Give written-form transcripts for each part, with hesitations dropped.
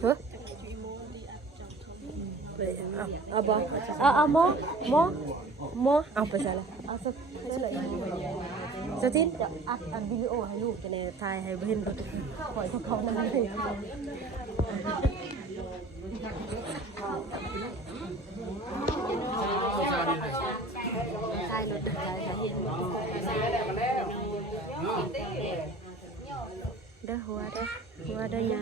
เฮ้ยเอาบ่เอาหมอเอาไปซะละเอาสักสติจะอัดวิดีโอให้ลูกจะในถ่ายให้เห็นรถปล่อยเขานั่นให้ถ่ายรถถ่ายเห็นเด้อหัวเด้อยา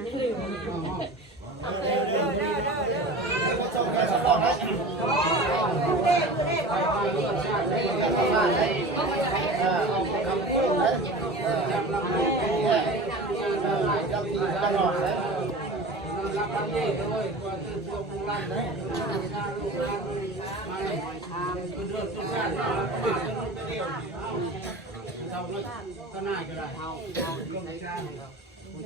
ก็น่าจะได้เอา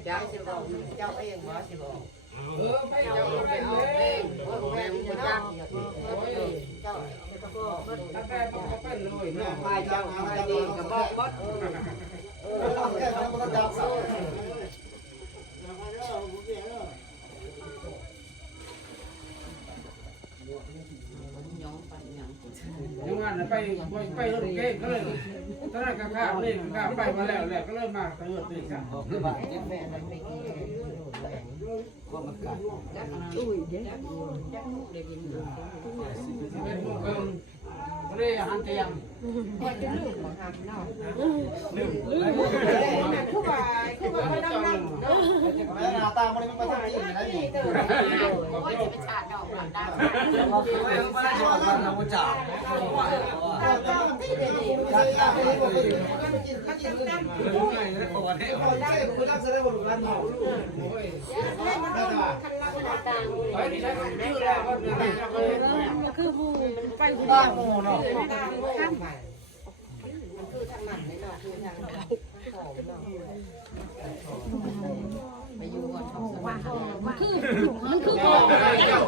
เจ้าสิบอกเจ้าเองบ่สิบอกไปเจ้าเองแม่บ่จักเจ้าตั้งแต่บ่เป็นเลยเนาะไปเจ้าไปดีก็บอกหมดเราจับเนาะยังงั้นไปรถเก่งก็เลยตอนนั้นก็ข้ามนี่ข้ามไปมาแล้วก็เริ่มมาเติร์ดนี่กันคือว่าแม่มันไม่กินก็มันกัดอุ้ยเด้จักมุกได้กินเป็นมุกก็เลยหันเตียงว่าจะลืมบ่ทำเนาะลืมคือว่านั่งแม่ตามันไม่ไปทางนี้นะนี่โอ้ยจะไปชาดดอกหลังได้เราบ่จ่าคือผู้ไปผู้เดียวเนาะมันคือทางนั้นเนาะคือทางของเนาะไปอยู่ก่อนของสว่างมันคือมันคือของมันได้เจ้า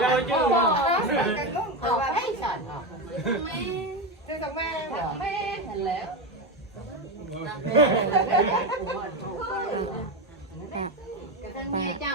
เราจู้เอาไว้สั่นไม่ต้องแม่แม่เห็นแล้วกระทั่งแม่เจ้า